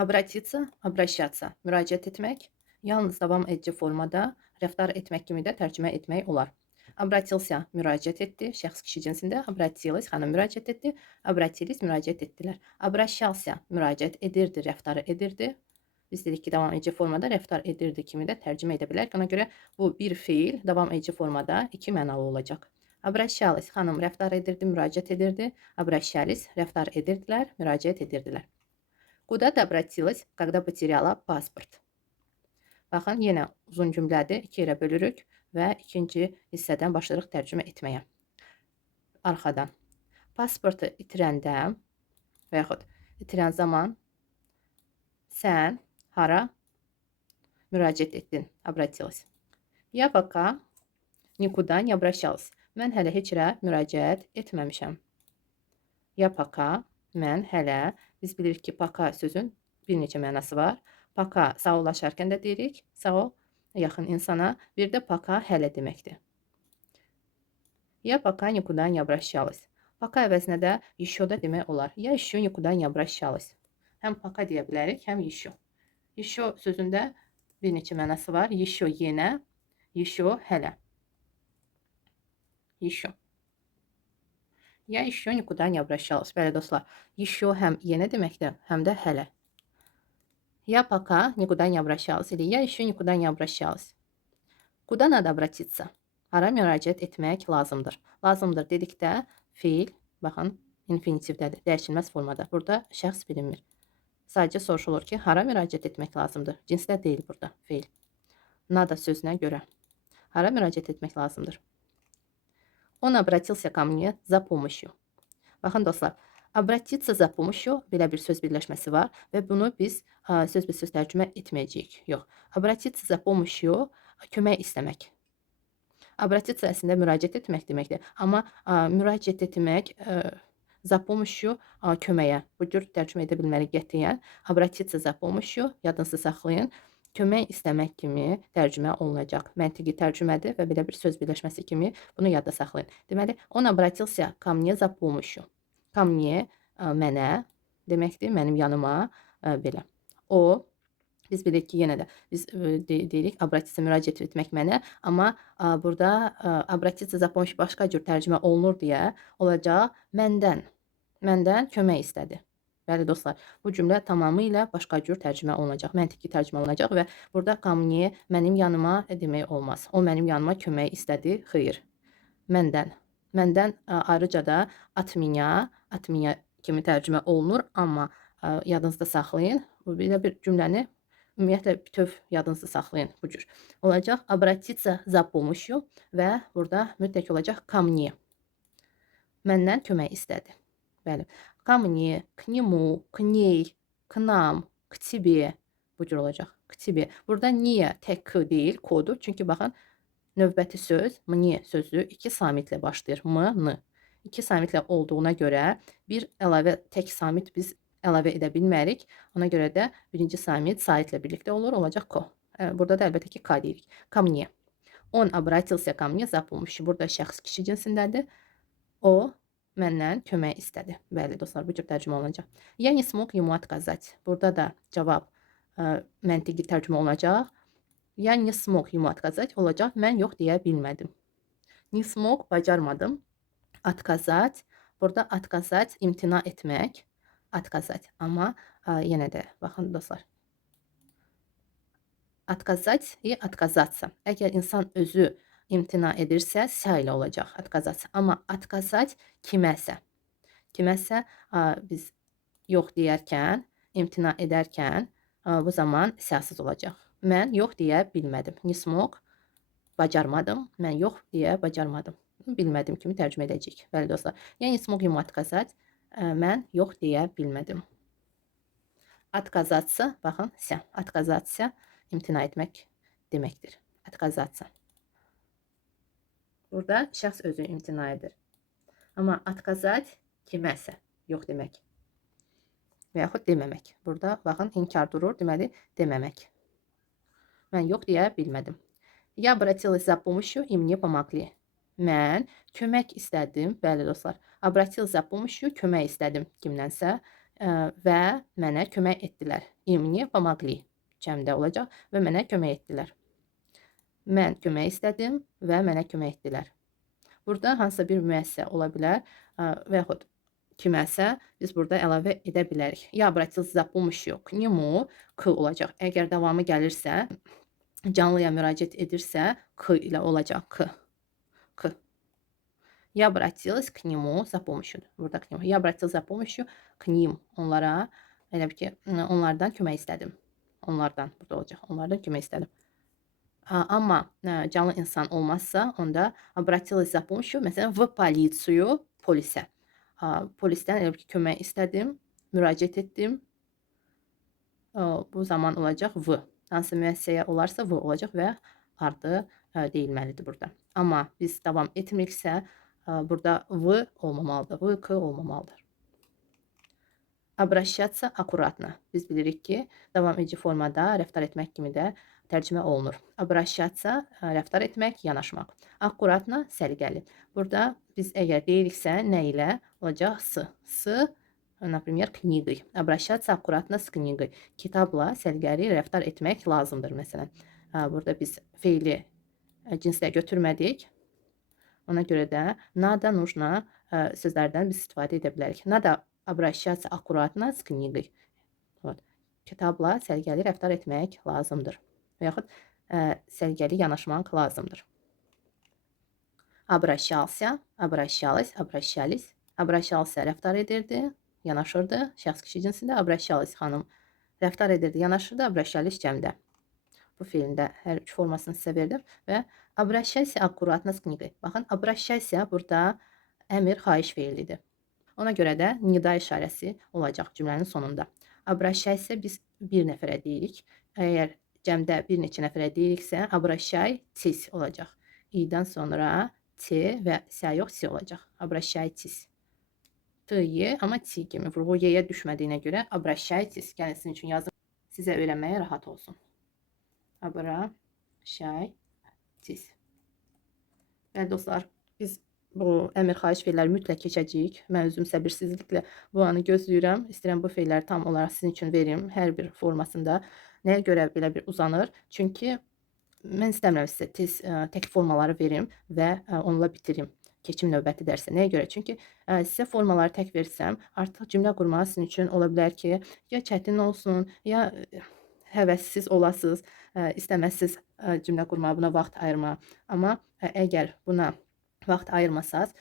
Обратиться, обращаться. Müraciət etmək. Yalnız davam edici formada rəftar etmək kimi də tərcümə etmək olar. Обратился müraciət etdi. Şəxs kişi cinsində. Обратилась xanım müraciət etdi. Обратились müraciət etdilər. Обращался müraciət edirdi, rəftarı edirdi. Biz dedik ki, davam edici formada rəftar edirdi kimi də tərcümə edə bilərik. Ona görə bu bir fiil davam edici formada iki mənalı olacaq. Обращалась xanım rəftar edirdi, müraciət edirdi. Обращались rəftar edirdilər, müraciət edirdilər. Куда ты обратилась, когда потеряла паспорт? Baxın, yenə uzun cümlədir. İki yerə bölürük və ikinci hissədən başlayırıq tərcümə etməyə. Arxadan. Pasportu itirəndə və yaxud itirən zaman sən hara müraciət etdin? Обратилась. Я пока никуда не обращалась. Mən hələ heç yerə müraciət etməmişəm. Я пока, mən hələ, biz bilirik ki, пока sözün bir neçə mənası var. Пока sağollaşarkən də deyirik, sağ ol yaxın insana, bir də пока hələ deməkdir. Я пока никуда не обращалась. Пока əvəzinə də еще da demək olar. Я еще никуда не обращалась. Həm пока deyə bilərik, həm еще. Еще sözündə bir neçə mənası var. Еще yenə, еще hələ. Еще. Я еще никуда не обращалась. Bəli dostlar, еще həm yenə deməkdir, həm də hələ. Я пока никуда не обращалась. Или я еще никуда не обращалась. Куда надо обратиться? Hara müraciət etmək lazımdır. Lazımdır dedikdə fiil, baxın, infinitivdədir, dəyişilməz formada. Burada şəxs bilinmir. Sadəcə soruşulur ki, hara müraciət etmək lazımdır? Cinsdə deyil burada fiil. Nada sözünə görə. Hara müraciət etmək lazımdır? Он обратился ко мне за помощью. Baxın dostlar, обратиться за помощью belə bir söz birləşməsi var və bunu biz söz tərcümə etməyəcəyik. Yox. Обратиться за помощью kömək istəmək. Обратиться əslində müraciət etmək deməkdir. Amma müraciət etmək за помощью köməyə. Bu cür tərcümə edə bilmərik qətiyyən. Обратиться за помощью, yadınızda saxlayın, kömək istəmək kimi tərcümə olunacaq. Məntiqi tərcümədir və belə bir söz birləşməsi kimi bunu yadda saxlayın. Deməli, он обратился ко мне за помощью. Ко мне mənə deməkdir, mənim yanıma belə. O, biz bilirik ki, yenə də biz deyirik, обратиться müraciət etmək mənə, amma burada обратиться за помощью başqa cür tərcümə olunur deyə olacaq məndən kömək istədi. Bəli dostlar, bu cümlə tamamilə başqa cür tərcümə olunacaq, məntiqi tərcümə olunacaq və burada ко мне, mənim yanıma demək olmaz. O mənim yanıma kömək istədi, xeyr. Məndən ayrıca da от меня kimi tərcümə olunur, amma yadınızda saxlayın, bu belə bir cümləni ümumiyyətlə bütöv yadınızda saxlayın bu cür. Olacaq обратиться за помощью və burada mütləq olacaq ко мне. Məndən kömək istədi. Bəli. Ко мне, к нему, к ней, к нам, к тебе. Bu cür olacaq. К тебе. Burada niyə tək k deyil, kodur. Çünki baxın, növbəti söz, мне sözü iki samitlə başlayır. M, n. İki samitlə olduğuna görə bir əlavə tək samit biz əlavə edə bilmərik. Ona görə də birinci samit saitlə birlikdə olur, olacaq ko. Burada da əlbəttə ki, k deyirik. Ко мне. Он обратился ко мне за помощью. Burada şəxs kişi cinsindədir. O məndən kömək istədi. Bəli dostlar, bu cür tərcümə olunacaq. Я не смог ему отказать. Burada da cavab məntiqi tərcümə olacaq. Я не смог ему отказать olacaq. Mən yox deyə bilmədim. Не смог, bacarmadım. Отказать. Burada отказать imtina etmək. Отказать. Amma yenə də baxın dostlar. Отказать и отказаться. Əgər insan özü imtina edirsə, sə ilə olacaq. Отказаться. Amma отказать kiməsə. Kiməsə biz yox deyərkən, imtina edərkən bu zaman səsiz olacaq. Mən yox deyə bilmədim. Не смог, bacarmadım. Mən yox deyə bacarmadım. Bilmədim kimi tərcümə edəcəyik. Bəli dostlar. Я не смог ему отказать. Mən yox deyə bilmədim. Отказаться, baxın, sə. Отказаться imtina etmək deməkdir. Отказаться. Burada şəxs özü imtina edir. Amma отказать kiməsə, yox demək. Və yaxud deməmək. Burada baxın, inkar durur, deməli deməmək. Mən yox deyə bilmədim. Я обратилась за помощью, и мне помогли. Mən kömək istədim, bəli dostlar. Обратилась за помощью, kömək istədim kimdənsə. və mənə kömək etdilər. Im мне помогли cəmdə olacaq və mənə kömək etdilər. Mən kömək istədim və mənə kömək etdilər. Burada hansısa bir müəssisə ola bilər və yaxud kiməsə biz burada əlavə edə bilərik. Ya обратился за помощью к нему, k olacaq. Əgər davamı gəlirsə, canlıya müraciət edirsə, k ilə olacaq, k. Я обратилась к нему за помощью. Burada к нему. Я обратилась за помощью к ним. Onlara, elə bil ki, onlardan kömək istədim. Onlardan burada olacaq. Onlardan kömək istədim. Amma canlı insan olmazsa, onda обратилась за помощью, məsələn, в полицию, polisə. Polisdən elə bil ki, kömək istədim, müraciət etdim. Bu zaman olacaq v. Hansı müəssisəyə olarsa v olacaq və ardı deyilməlidir burada. Amma biz davam etmiriksə, burada v olmamalıdır, v, k olmamalıdır. Обращаться аккуратно. Biz bilirik ki, davam edici formada rəftar etmək kimi də tərcümə olunur. Обращаться rəftar etmək, yanaşmaq. Аккуратно səliqəli. Burada biz əgər deyiriksə, nə ilə olacaq? S, например, книгой. Обращаться аккуратно с книгой. Kitabla səliqəli rəftar etmək lazımdır, məsələn. Burada biz feili cinslə götürmədik. Ona görə də надо, нужно sözlərdən biz istifadə edə bilərik. Надо обращаться аккуратно с книгой. Kitabla səliqəli rəftar etmək lazımdır. Və yaxud səliqəli yanaşmaq lazımdır. Обращался, обращалась, обращались. Обращался rəftar edirdi, yanaşırdı. Şəxs kişi cinsində. Обращалась xanım rəftar edirdi, yanaşırdı. Обращались cəmdə. Bu filmdə hər üç formasını sizə verdim və обращайся аккуратно с книгой. Baxın, обращайся burada əmr xahiş feilidir. Ona görə də nida işarəsi olacaq cümlənin sonunda. Обращайся biz bir nəfərə deyirik. Əgər cəmdə bir neçə nəfərə deyiriksə, обращайтесь olacaq. İ'dən sonra t və s yox, s olacaq. Обращайтесь. T-yi, amma t kimi vurğu y-yə düşmədiyinə görə обращайтесь. Gəlin sizin üçün yazım. Sizə öyrənməyə rahat olsun. Обращайтесь. Bəli dostlar, biz bu əmr xahiş feilləri mütləq keçəcəyik. Mən özüm səbirsizliklə bu anı gözləyirəm. İstəyirəm bu feilləri tam olaraq sizin üçün verim. Hər bir formasında. Nəyə görə belə bir uzanır? Çünki mən istəmirəm sizə tez tək formaları verim və onunla bitirim. Keçim növbəti dərsə. Nəyə görə? Çünki sizə formaları tək versəm, artıq cümlə qurmaq sizin üçün ola bilər ki, ya çətin olsun, ya həvəssiz olasınız, istəməzsiz cümlə qurmağa, buna vaxt ayırmağa. Amma əgər buna vaxt ayırmasanız,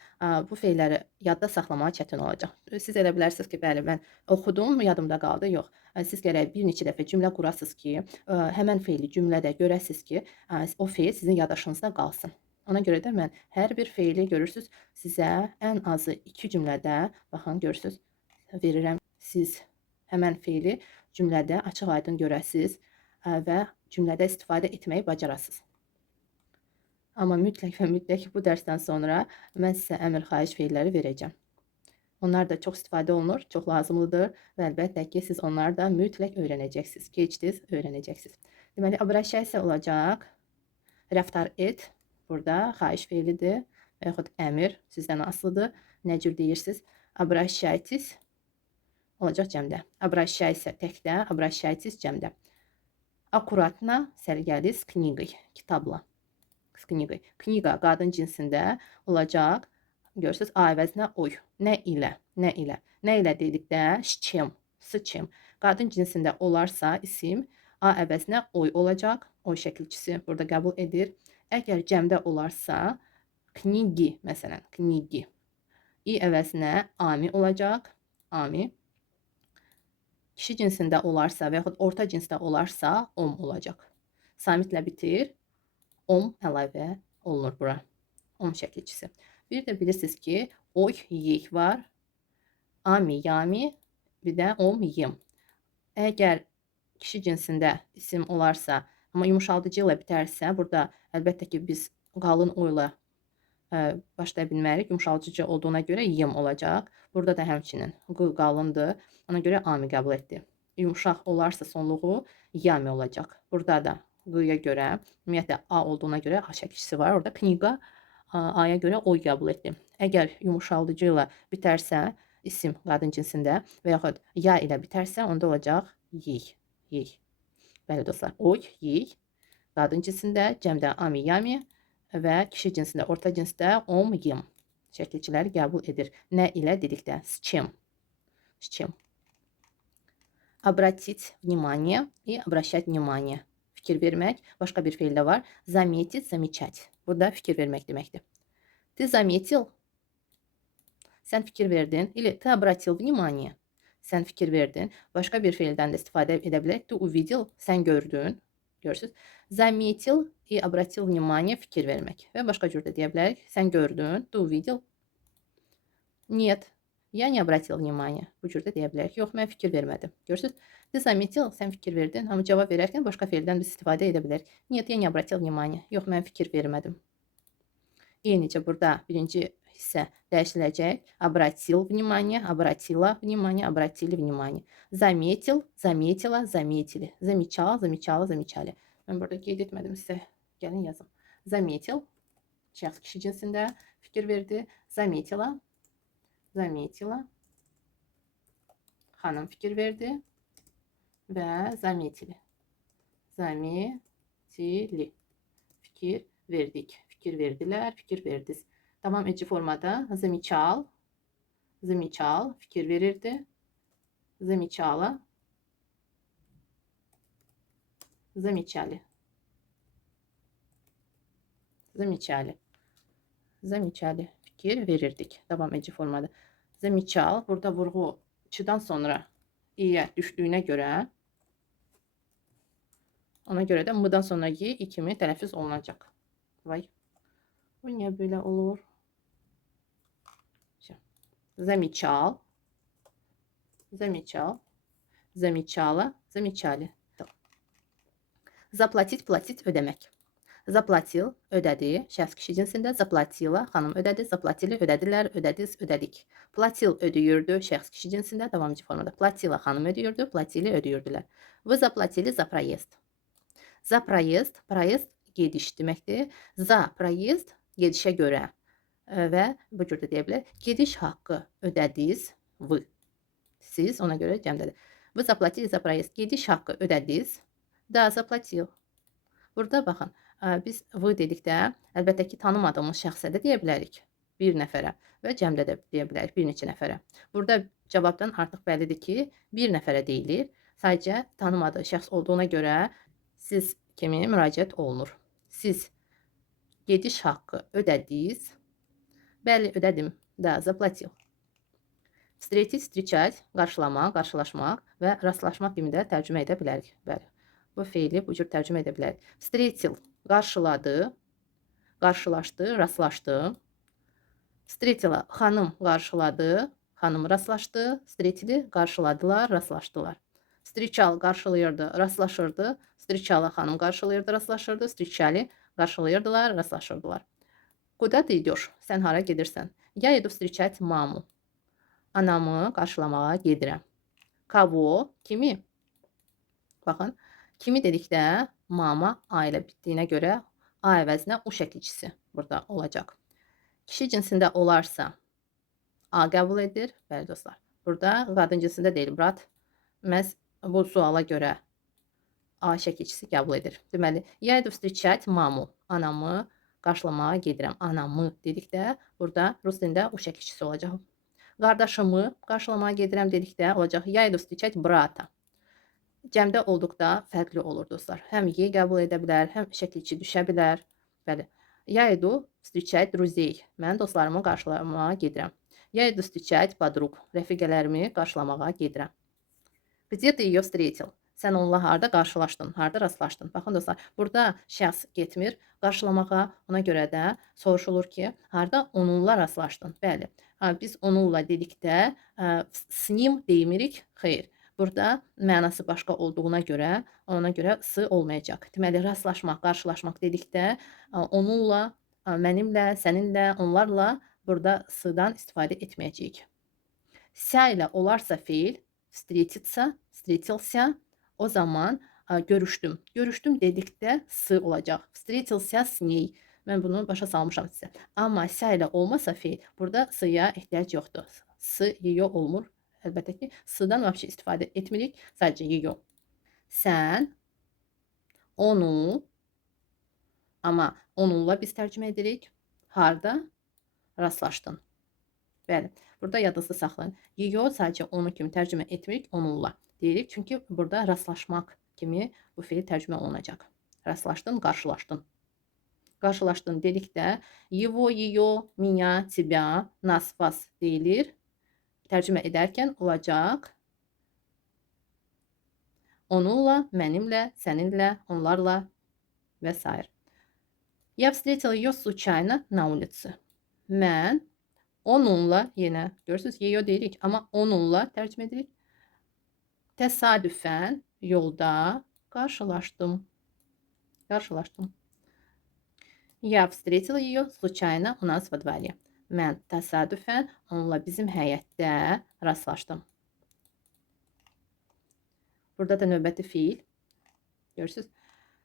bu feilləri yadda saxlamağa çətin olacaq. Siz elə bilərsiniz ki, bəli, mən oxudum, yadımda qaldı. Yox, siz gərək bir neçə dəfə cümlə qurasınız ki, həmən feili cümlədə görəsiniz ki, o feil sizin yaddaşınızda qalsın. Ona görə də mən hər bir feili görürsünüz, sizə ən azı 2 cümlədə, baxın, görürsünüz, verirəm. Siz həmən feili cümlədə açıq aydın görəsiniz və cümlədə istifadə etməyi bacarasınız. Amma mütləq və mütləq bu dərsdən sonra mən sizə əmr xahiş feilləri verəcəm. Onlar da çox istifadə olunur, çox lazımlıdır və əlbəttə ki, siz onları da mütləq öyrənəcəksiniz. Gec-tez öyrənəcəksiniz. Deməli, обращайся olacaq. Rəftar et. Burada xahiş feilidir və yaxud əmr sizdən asılıdır. Nə cür deyirsiniz? Обращайтесь olacaq cəmdə. Обращайся təkdə, обращайтесь cəmdə. Аккуратно, səliqəli, с книгой, kitabla. S kniqi. Kniqa qadın cinsində olacaq. Görürsünüz, a əvəzinə oy. Nə ilə? Nə ilə? Nə ilə dedikdə s чем, s чем. Qadın cinsində olarsa isim a əvəzinə oy olacaq. Oy şəkilçisi burada qəbul edir. Əgər cəmdə olarsa kniqi, məsələn, kniqi. i əvəzinə ami olacaq. Ami. Kişi cinsində olarsa və yaxud orta cinsdə olarsa om olacaq. Samitlə bitir. Om əlavə olunur bura. Om şəkilçisi. Bir də bilirsiniz ki, oy, yek var. Ami, yami, bir də om, yem. Əgər kişi cinsində isim olarsa, amma yumuşaldıcı ilə bitərsə, burada əlbəttə ki, biz qalın oyla başlaya bilmərik. Yumuşaldıcı olduğuna görə yem olacaq. Burada da həmçinin qalındır. Ona görə ami qəbul etdi. Yumuşaq olarsa sonluğu yami olacaq. Burada da G-yə görə, ümumiyyətlə A olduğuna görə A şəkilçisi var. Orada kniqa A-ya görə oy qəbul etdim. Əgər yumuşaldıcı ilə bitərsə, isim qadın cinsində və yaxud ya ilə bitərsə, onda olacaq yey, yey. Bəli dostlar, oy, yey. Qadın cinsində cəmdə ami, yami və kişi cinsində, orta cinsdə om, yim şəkilçiləri qəbul edir. Nə ilə dedikdə? С чем? С чем? Обратить внимание и обращать внимание. Fikir vermək. Başqa bir feil də var. Заметить, замечать. Bu da fikir vermək deməkdir. Ты заметил? Sən fikir verdin. Или ты обратил внимание? Sən fikir verdin. Başqa bir feildən də istifadə edə bilərik. Ты увидел? Sən gördün. Görürsüz? Заметил и обратил внимание fikir vermək. Və başqa cür də deyə bilərik. Sən gördün. Ты увидел? Нет. Я не обратил внимания. Bu cür də deyə bilərik. Yox, mən fikir vermədim. Görürsüz? Ты заметил, sən fikir verdin. Amma cavab verərkən başqa feildən biz istifadə edə bilərik. Нет, я не обратил внимания. Yox, mən fikir vermədim. Eynicə burada birinci hissə dəyişiləcək. Обратил внимание, обратила внимание, обратили внимание. Заметил, заметила, заметили. Замечал, замечала, замечали. Mən burada qeyd etmədim sizə. Gəlin yazım. Заметил, şəxs kişi cinsində fikir verdi. Заметила, заметила, xanım fikir verdi və заметили. Заметили. Fikir verdik. Fikir verdilər, fikir verdiniz. Tamam eci formada. Замечал, замечал, fikir verirdi. Замечала, замечали. Замечали. Замечали. Fikir verirdik. Davam eci formada. Замечал. Burada vurğu çıdan sonra i'yə düşdüyünə görə ona görə də m'dan sonra y kimi tələffüz olunacaq. Vay. Bu niyə belə olur? Замечал. Замечал. Замечала. Замечали. Заплатить, платить, ödemək. Заплатил, ödədi. Şəxs kişi cinsində. Заплатила, xanım ödədi. Заплатили, ödədilər, ödədiz, ödədik. Платил, ödəyirdi. Şəxs kişi cinsində. Davamcı formada. Платила, xanım ödəyirdi. Платили, ödəyirdilər. Вы заплатили за проезд. За проезд, проезд gediş deməkdir. За проезд, gedişə görə. Və bu cür də deyə bilər. Gediş haqqı ödədiniz. Вы. Siz, ona görə cəmdədir. Вы заплатили за проезд. Gediş haqqı ödədiniz. Да, заплатил. Burada baxın. Biz V dedikdə, əlbəttə ki, tanımadığımız şəxsə də deyə bilərik. Bir nəfərə və cəmdə də deyə bilərik bir neçə nəfərə. Burada cavabdan artıq bəllidir ki, bir nəfərə deyilir. Sadəcə tanımadığı şəxs olduğuna görə siz kimi müraciət olunur. Siz gediş haqqı ödədiniz. Bəli, ödədim. Da, заплатил. Встретить, встречать, qarşılamaq, qarşılaşmaq və rastlaşmaq kimi də tərcümə edə bilərik. Bəli. Bu feili bu cür tərcümə edə bilərik. Встретил, qarşıladı, qarşılaşdı, rastlaşdı. Встретила, xanım qarşıladı, xanım rastlaşdı. Встретили, qarşıladılar, rastlaşdılar. Встречал, qarşılayırdı, rastlaşırdı. Встречала, xanım qarşılayırdı, rastlaşırdı. Встречали, qarşılayırdılar, rastlaşırdılar. Куда ты идешь? Sən hara gedirsən? Я иду встречать маму. Anamı qarşılamağa gedirəm. Kavo, kimi? Baxın, kimi dedikdə mama a ilə bitdiyinə görə a əvəzinə u şəkilçisi burada olacaq. Kişi cinsində olarsa a qəbul edir. Bəli dostlar. Burada qadın cinsində deyil, brat. Məhz bu suala görə a şəkilçisi qəbul edir. Deməli, я иду встречать маму. Anamı qarşılamağa gedirəm. Anamı dedikdə burada rus dilində u şəkilçisi olacaq. Qardaşımı qarşılamağa gedirəm dedikdə olacaq. Я иду встречать брата. Cəmdə olduqda fərqli olur dostlar. Həm y qəbul edə bilər, həm şəkilçi düşə bilər. Bəli. Я иду встречать друзей. Mən dostlarımı qarşılamağa gedirəm. Я иду встречать подруг. Rəfiqələrimi qarşılamağa gedirəm. Где ты ее встретил? Sən onunla harda qarşılaşdın, harda rastlaşdın? Baxın dostlar, burada şəxs getmir qarşılamağa. Ona görə də soruşulur ki, harda onunla rastlaşdın? Bəli. Biz onunla dedikdə с ним deymirik. Xeyr. Burada mənası başqa olduğuna görə, ona görə s olmayacaq. Deməli, rastlaşmaq, qarşılaşmaq dedikdə onunla, mənimlə, səninlə, onlarla burada s-dan istifadə etməyəcəyik. Ся ilə olarsa feil, встретиться, встретился, o zaman görüşdüm. Görüşdüm dedikdə s olacaq. Встретился с ней. Mən bunu başa salmışam sizə. Amma ся ilə olmasa feil, burada s-ya ehtiyac yoxdur. S, yiyo olmur. Əlbəttə ki, s-dan vəbşi istifadə etmirik. Sadəcə yiyo. Sən onu, amma onunla biz tərcümə edirik. Harda rastlaşdın? Bəli, burada yadınızda saxlayın. Yiyo sadəcə onu kimi tərcümə etmirik, onunla deyirik. Çünki burada rastlaşmaq kimi bu fiil tərcümə olunacaq. Rastlaşdın, qarşılaşdın. Qarşılaşdın dedikdə его, ее, меня, тебя, нас, вас deyilir. Tərcümə edərkən olacaq onunla, mənimlə, səninlə, onlarla və s. Я встретила ее случайно на улице. Mən onunla, yenə görürsünüz, ее deyirik, amma onunla tərcümə edirik. Təsadüfən yolda qarşılaşdım. Qarşılaşdım. Я встретила ее случайно у нас во дворе. Mən təsadüfən onunla bizim həyətdə rastlaşdım. Burada da növbəti fiil. Görürsünüz.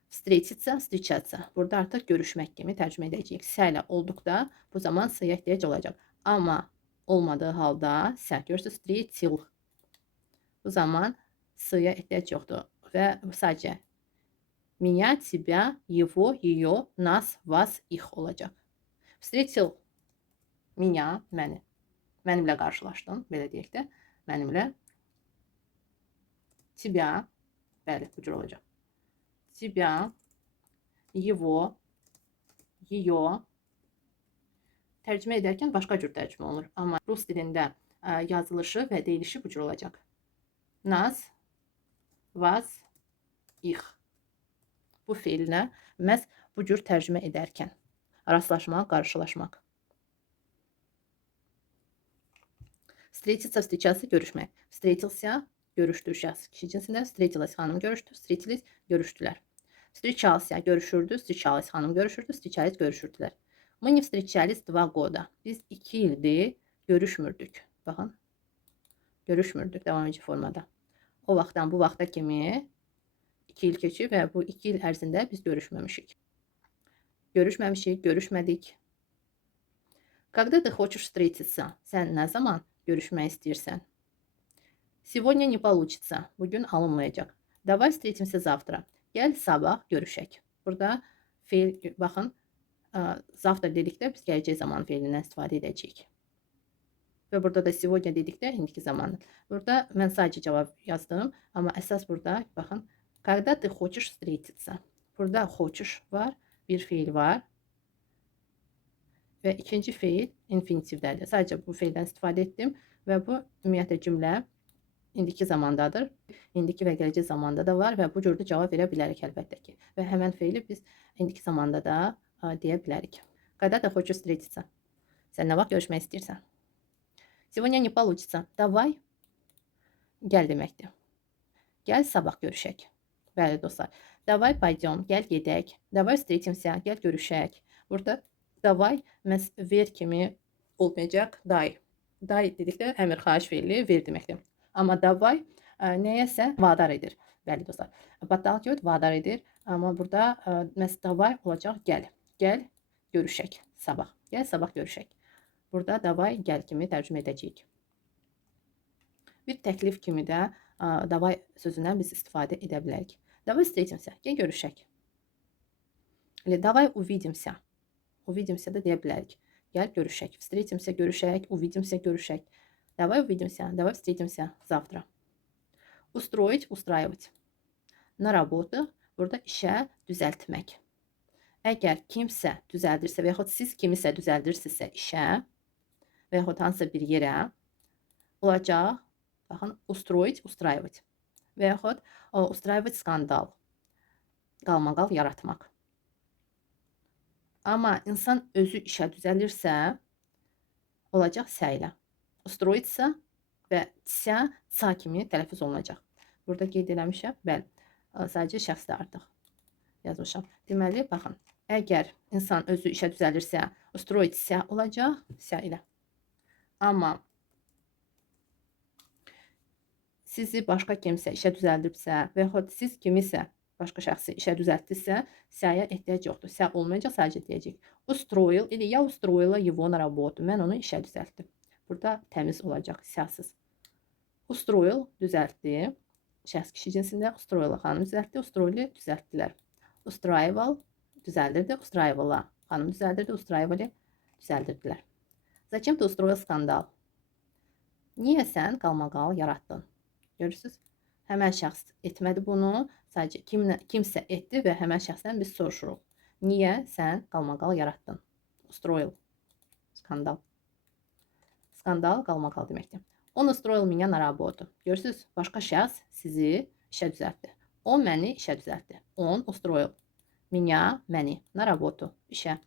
Встретиться, встречаться. Burada artıq görüşmək kimi tərcümə edəcəyik. S ilə olduqda bu zaman s-ya ehtiyac olacaq. Amma olmadığı halda s. Görürsünüz. Встретил. Bu zaman s-ya ehtiyac yoxdur. Və sadəcə меня, тебя, его, ее, нас, вас, их olacaq. Встретил меня, məni. Mənimlə qarşılaşdın, belə deyək də. Mənimlə. Тебя, bəli, bu cür olacaq. Тебя, его, ее. Tərcümə edərkən başqa cür tərcümə olur. Amma rus dilində yazılışı və deyilişi bu cür olacaq. Нас, вас, их. Bu fiillə məhz bu cür tərcümə edərkən. Rastlaşmaq, qarşılaşmaq. Встретиться, встречаться, görüşmək. Встретился, görüşdü şəxs kişi cinsində. Встретилась, xanım görüşdü. Встретились, görüşdülər. Встречался, görüşürdü. Встречалась, xanım görüşürdü. Встречались, görüşürdülər. Мы не встречались 2 года. Biz 2 ildir görüşmürdük. Baxın. Görüşmürdük davam edici formada. O vaxtdan bu vaxta kimi 2 il keçib və bu 2 il ərzində biz görüşməmişik. Görüşməmişik, görüşmədik. Когда ты хочешь встретиться? Sən nə zaman görüşmək istəyirsən? Сегодня не получится. Bugün alınmayacaq. Давай встретимся завтра. Gəl sabah görüşək. Burada fiil, baxın, завтра dedikdə biz gələcək zaman feilindən istifadə edəcəyik. Və burada da сегодня dedikdə indiki zamanı. Burada mən sadəcə cavab yazdım, amma əsas burada, baxın, когда ты хочешь встретиться. Burada хочешь var, bir fiil var. Və ikinci fiil infinitivdədir. Sadəcə bu feildən istifadə etdim və bu ümumiyyətlə cümlə indiki zamandadır. İndiki və gələcək zamanda da var və bu cürdə cavab verə bilərik əlbəttə ki. Və həmən feili biz indiki zamanda da deyə bilərik. Когда ты хочешь встретиться? Sən nə vaxt görüşmək istəyirsən? Сегодня не получится. Давай. Gəl deməkdir. Gəl sabah görüşək. Bəli dostlar. Давай пойдем. Gəl gedək. Давай встретимся. Gəl görüşək. Burada davay məhz ver kimi olmayacaq. Day. Day dedikdə əmr xahiş feili ver deməkdir. Amma davay nəyəsə vadar edir. Bəli dostlar. Подталкивает vadar edir. Amma burada məhz davay olacaq gəl. Gəl görüşək sabah. Gəl sabah görüşək. Burada davay gəl kimi tərcümə edəcəyik. Bir təklif kimi də davay sözündən biz istifadə edə bilərik. Давай встретимся. Gəl görüşək. Или давай увидимся. Увидимся da deyə bilərik. Gəl görüşək. Встретимся görüşək. Увидимся görüşək. Давай увидимся. Давай встретимся завтра. Устроить, устраивать. На работу. Burada işə düzəltmək. Əgər kimsə düzəldirsə və yaxud siz kimisə düzəldirsinizsə işə və yaxud hansısa bir yerə olacaq. Baxın, устроить, устраивать. Və yaxud устраивать skandal. Qalmaqal yaratmaq. Amma insan özü işə düzəlirsə olacaq sə ilə. Устроиться və sə, ça kimi tələffüz olunacaq. Burada qeyd eləmişəm. Bəli. Sadəcə şəxsdə artıq yazmışam. Deməli, baxın. Əgər insan özü işə düzəlirsə, устроить sə olacaq sə ilə. Amma sizi başqa kimsə işə düzəldirsə və yaxud siz kimisə başqa şəxsi işə düzəltdirsə, səyə ehtiyac yoxdur. Sə olmayacaq, sadəcə deyəcək. Устроил или я устроила его на работу. Mən onu işə düzəltdim. Burada təmiz olacaq, siyahsız. Устроил düzəltdi. Şəxs kişi cinsində устроила xanım düzəltdi. Устроили düzəltdilər. Устраивал düzəldirdi. Устраивала xanım düzəldirdi. Устраивали düzəldirdilər. Зачем ты устроил скандал? Niyə sən qalmaqal yaratdın? Görürsüz? Həmən şəxs etmədi bunu. Sadəcə kimsə etdi və həmən şəxsdən biz soruşuruq. Niyə sən qalmaqal yaratdın? Устроил. Skandal. Skandal qalmaqal deməkdir. Он устроил меня на работу. Görürsüz? Başqa şəxs sizi işə düzəltdi. O məni işə düzəltdi. Он устроил меня, məni, на работу, işə.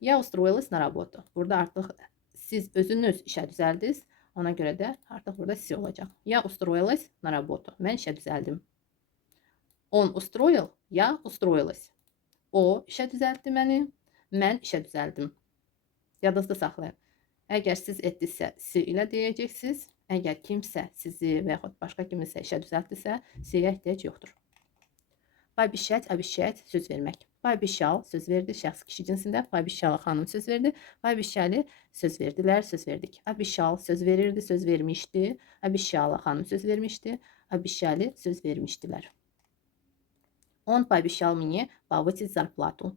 Я устроилась на работу. Burada artıq siz özünüz işə düzəldiniz. Ona görə də artıq burada siz olacaq. Я устроилась на работу. Mən işə düzəldim. Он устроил, я устроилась. O işə düzəltdi məni. Mən işə düzəldim. Yadınızda saxlayın. Əgər siz etdinizsə, si ilə deyəcəksiniz. Əgər kimsə sizi və yaxud başqa kimsə işə düzəltdirsə, siyə ehtiyac yoxdur. Пообещать, обещать, söz vermək. Пообещал, söz verdi, şəxs kişi cinsində. Пообещала xanım söz verdi. Пообещали, söz verdilər, söz verdik. Обещал, söz verirdi, söz vermişdi. Обещала xanım söz vermişdi. Обещали, söz vermişdilər. Он пообещал мне повысить зарплату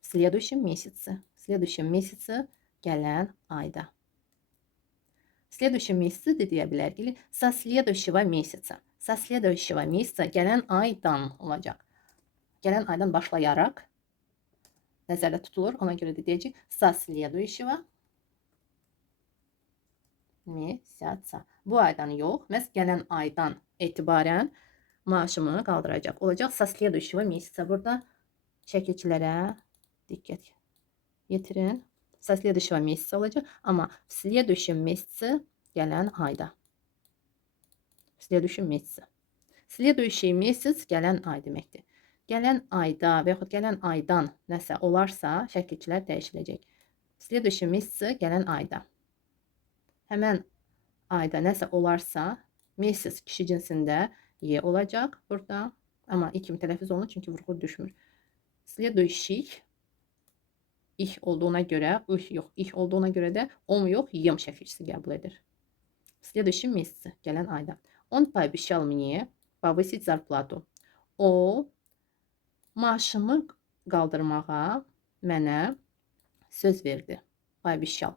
в следующем месяце. В следующем месяце gələn ayda. В следующем месяце de deyə bilərik. Со следующего месяца. Со следующего месяца gələn aydan olacaq. Gələn aydan başlayaraq nəzərdə tutulur. Ona görə də deyəcək со следующего месяца. Bu aydan yox, məhz gələn aydan etibarən maaşımı qaldıracaq. Olacaq со следующего месяца. Burada şəkilçilərə diqqət yetirin. Со следующего месяца olacaq. Amma в следующем месяце gələn ayda. В следующем месяце. Следующий месяц gələn ay deməkdir. Gələn ayda və yaxud gələn aydan nəsə olarsa şəkilçilər dəyişiləcək. В следующем месяце gələn ayda. Həmən ayda nəsə olarsa месяц kişi cinsində y olacaq burada. Amma i kimi tələffüz olunur çünki vurğu düşmür. Следующий ih olduğuna görə, yox, ih olduğuna görə də om yox, yım şəkilçisi qəbul edir. В следующем месяце gələn ayda. Он пообещал мне повысить зарплату. O maaşımı qaldırmağa mənə söz verdi. Пообещал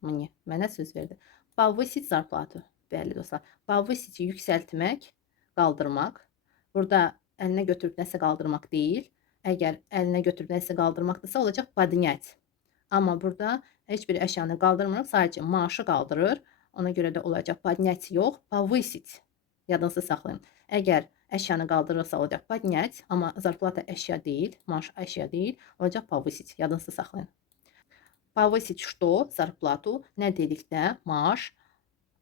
мне, mənə söz verdi. Повысить зарплату. Bəli dostlar. Повысить yüksəltmək, qaldırmaq. Burada əlinə götürüb nəsə qaldırmaq deyil. Əgər əlinə götürüb nəsə qaldırmaqdırsa olacaq поднять. Amma burada heç bir əşyanı qaldırmırıq, sadəcə maaşı qaldırır. Ona görə də olacaq поднять yox, повысить. Yadınızda saxlayın. Əgər əşyanı qaldırırsa olacaq поднять, amma зарплата əşya deyil, maaş əşya deyil, olacaq повысить. Yadınızda saxlayın. Повысить что? Зарплату. Nə dedikdə maaş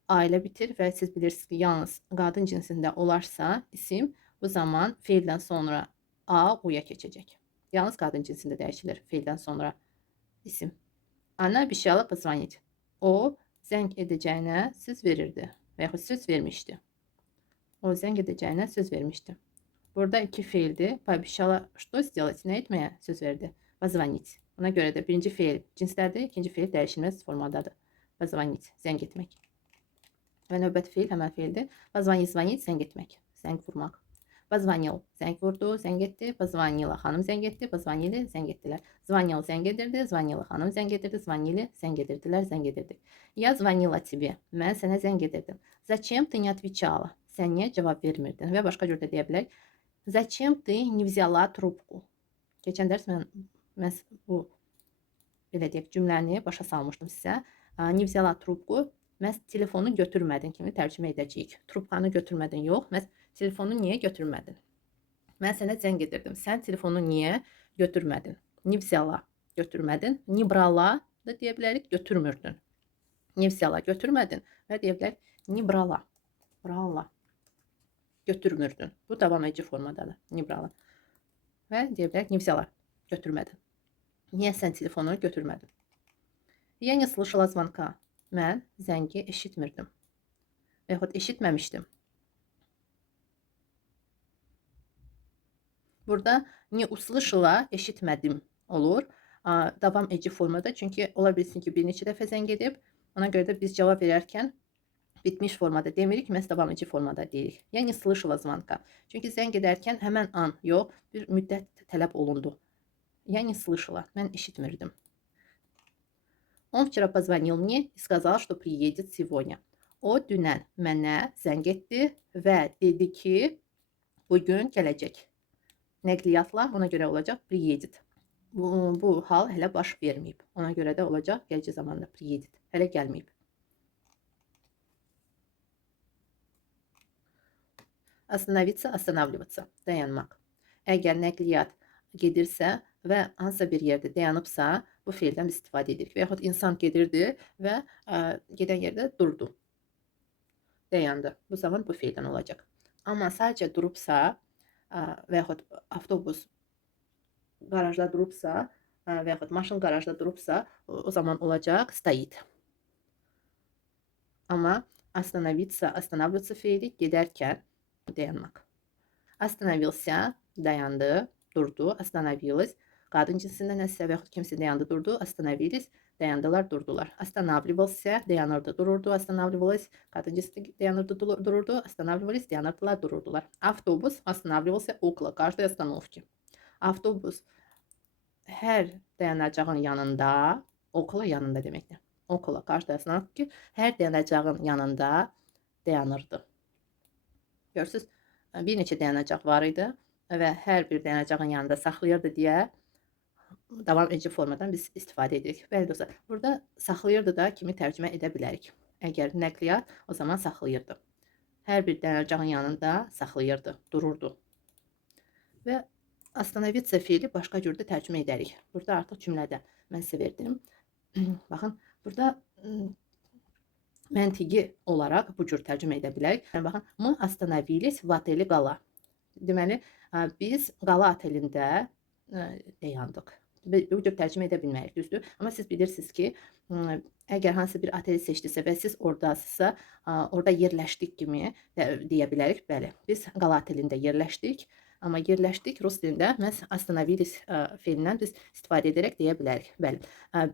ailə bitir və siz bilirsiniz ki, yalnız qadın cinsində olarsa isim bu zaman feildən sonra a uya keçəcək. Yalnız qadın cinsində dəyişilir feildən sonra isim. Ana обещала позвонить. O zəng edəcəyinə söz verirdi və yaxud söz vermişdi. O zəng edəcəyinə söz vermişdi. Burada iki feildir. Пообещала что сделать? Nə etməyə söz verdi? Позвонить. Ona görə də birinci feil cinslərdir, ikinci feil dəyişilməz formadadır. Позвонить, zəng etmək. Və növbəti feil həmən feildir. Позвонить, звонить, zəng etmək, zəng vurmaq. Позвонил, zəng vurdu, zəng etdi. Позвонила, xanım zəng etdi. Позвонили, zəng etdilər. Звонил, zəng edirdi. Звонила, xanım zəng edirdi. Звонили, zəng edirdilər, zəng edirdik. Я звонила тебе. Mən sənə zəng edirdim. Зачем ты не отвечала? Sən niyə cavab vermirdin? Və başqa cür də deyə bilərik. Зачем ты не взяла трубку? Keçən dərs mən bu belə deyək cümləni başa salmışdım sizə. Не взяла трубку. Məhz telefonu götürmədin kimi tərcümə edəcəyik. Trubkanı götürmədin yox. Məhz telefonu niyə götürmədin? Mən sənə zəng edirdim. Sən telefonu niyə götürmədin? Не взяла götürmədin. Не брала da deyə bilərik, götürmürdün. Не взяла götürmədin və deyə bilərik не брала. Brala. Götürmürdün. Bu davam edici formadadır. Не брала. Və deyə bilərik не взяла götürmədin. Niyə sən telefonu götürmədin? Я не слышала звонка. Mən zəngi eşitmirdim. Və yaxud eşitməmişdim. Burada не услышала, eşitmədim olur. davam edici formada. Çünki ola bilsin ki bir neçə dəfə zəng edib. Ona görə də biz cavab verərkən bitmiş formada demirik, məhz davam edici formada deyirik. Yəni слышала звонка. Çünki zəng edərkən həmən an yox, bir müddət tələb olundu. Yəni слышала. Mən eşitmirdim. Он вчера позвонил мне и сказал, что приедет сегодня. O dünən mənə zəng etdi və dedi ki, bugün gələcək. Nəqliyyatla ona görə olacaq приедет. Bu hal hələ baş verməyib. Ona görə də olacaq gələcək zamanda приедет. Hələ gəlməyib. Остановиться, останавливаться. Dayanmaq. Əgər nəqliyyat gedirsə və hansısa bir yerdə dayanıbsa, bu fiildən biz istifadə edirik. Və yaxud insan gedirdi və gedən yerdə durdu. Dayandı. Bu zaman bu fiildən olacaq. Amma sadəcə durubsa və yaxud avtobus qarajda durubsa və yaxud maşın qarajda durubsa, o zaman olacaq стоит. Amma остановиться, останавливаться fiili gedərkən dayanmaq. Остановился, dayandı, durdu, остановилась. Qadın cinsində nəsə və yaxud kimsə dayandı, durdu, остановились, dayandılar, durdular. Останавливался, dayanırdı, dururdu, останавливалась. Qadın cinsində dayanırdı, dururdu, останавливались, dayanırdılar, dururdular. Avtobus останавливался около каждой остановки. Avtobus hər dayanacağın yanında, okolo yanında deməkdir. Okolo каждой остановки, hər dayanacağın yanında dayanırdı. Görürsünüz, bir neçə dayanacaq var idi və hər bir dayanacağın yanında saxlayırdı deyə davam edici formadan biz istifadə edirik. Bəli dostlar, burada saxlayırdı da kimi tərcümə edə bilərik. Əgər nəqliyyat, o zaman saxlayırdı. Hər bir dayanacağın yanında saxlayırdı, dururdu. Və остановиться fiili başqa cürdə tərcümə edərik. Burada artıq cümlədə mən sizə verdim. Baxın, burada məntiqi olaraq bu cür tərcümə edə bilərik. Baxın, мы остановились в отеле Gala. Deməli, biz Qala otelində dayandıq. Bu cür tərcümə edə bilmərik, düzdür? Amma siz bilirsiniz ki, əgər hansı bir oteli seçdisə və siz oradasınızsa, orada yerləşdik kimi deyə bilərik. Bəli, biz Qala otelində yerləşdik. Amma yerləşdik rus dilində məhz остановились feilindən biz istifadə edərək deyə bilərik. Bəli,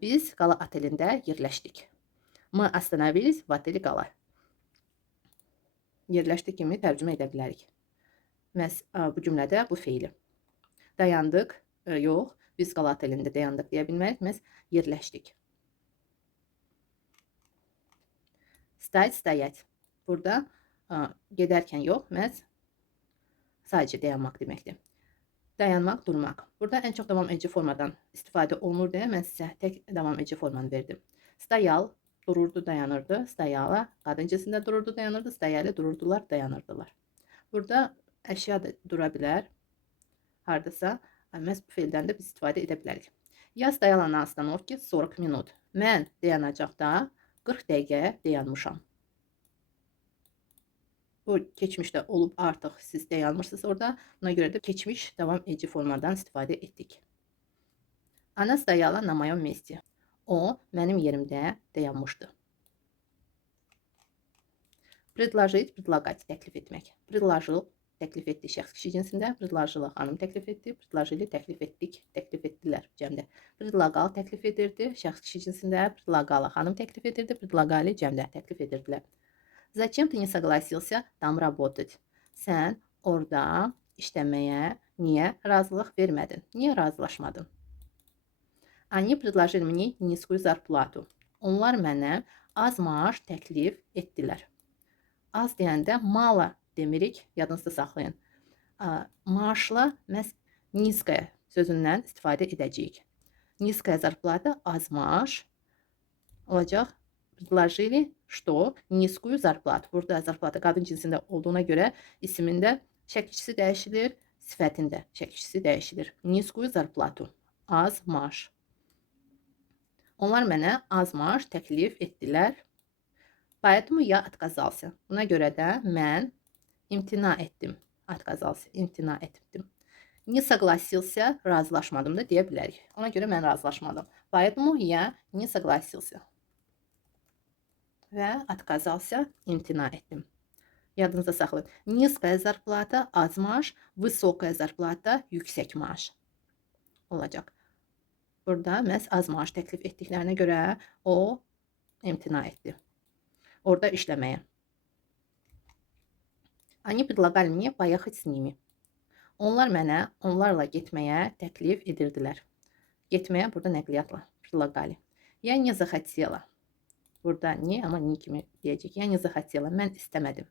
biz Qala otelində yerləşdik. Мы остановились в отеле Gala. Yerləşdik kimi tərcümə edə bilərik. Məhz bu cümlədə bu feili. Dayandıq, yox, biz Qala otelində dayandıq deyə bilmərik, məhz yerləşdik. Стоять, стоять. Burada gedərkən yox, məhz sadəcə dayanmaq deməkdir. Dayanmaq, durmaq. Burada ən çox davam edici formadan istifadə olunur deyə mən sizə tək davam edici formanı verdim. Стоял, dururdu, dayanırdı. Стояла, qadın cinsində dururdu, dayanırdı. Стояли, dururdular, dayanırdılar. Burada əşya da dura bilər. Hardasa, məhz bu feildən də biz istifadə edə bilərik. Я стояла на остановке 40 minut. Mən dayanacaqda 40 dəqiqə dayanmışam. Bu keçmişdə olub artıq siz dayanmışsınız orada. Buna görə də keçmiş davam edici formadan istifadə etdik. Она стояла на моем месте. O mənim yerimdə dayanmışdı. Предложить, предлагать, təklif etmək. Предложил, təklif etdi şəxs kişi cinsində. Предложила, xanım təklif etdi. Предложили, təklif etdik, təklif etdilər cəmdə. Предлагал, təklif edirdi şəxs kişi cinsində. Предлагала, xanım təklif edirdi. Предлагали, cəmdə təklif edirdilər. Zачем ты не согласился там работать? Sən orada işləməyə niyə razılıq vermədin? Niyə razılaşmadın? Они предложили мне низкую зарплату. Onlar mənə az maaş təklif etdilər. Az deyəndə mala demirik, yadınızda saxlayın. Maaşla məhz nizkaya sözündən istifadə edəcəyik. Nizkaya zarplata, az maaş olacaq. Предложили, что низкую зарплату. Burada zarplata qadın cinsində olduğuna görə isimində şəkilçisi dəyişilir, sifətində şəkilçisi dəyişilir. Nizkую зарплату, az maaş. Onlar mənə az maaş təklif etdilər. Поэтому я отказался. Buna görə də mən imtina etdim. Отказался, imtina etdim. Не согласился, razılaşmadım da deyə bilərik. Ona görə mən razılaşmadım. Поэтому я не согласился. Və отказался, imtina etdim. Yadınızda saxlayın. Nizkая зарплата, az maaş, высокая зарплата, yüksək maaş olacaq. Burada məhz az maaş təklif etdiklərinə görə o imtina etdi. Orada işləməyə. Они предлагали мне поехать с nimi. Onlar mənə onlarla getməyə təklif edirdilər. Getməyə burada nəqliyyatla предлагали. Я не захотела. Burada не, amma ni kimi deyəcək. Я не захотела. Mən istəmədim.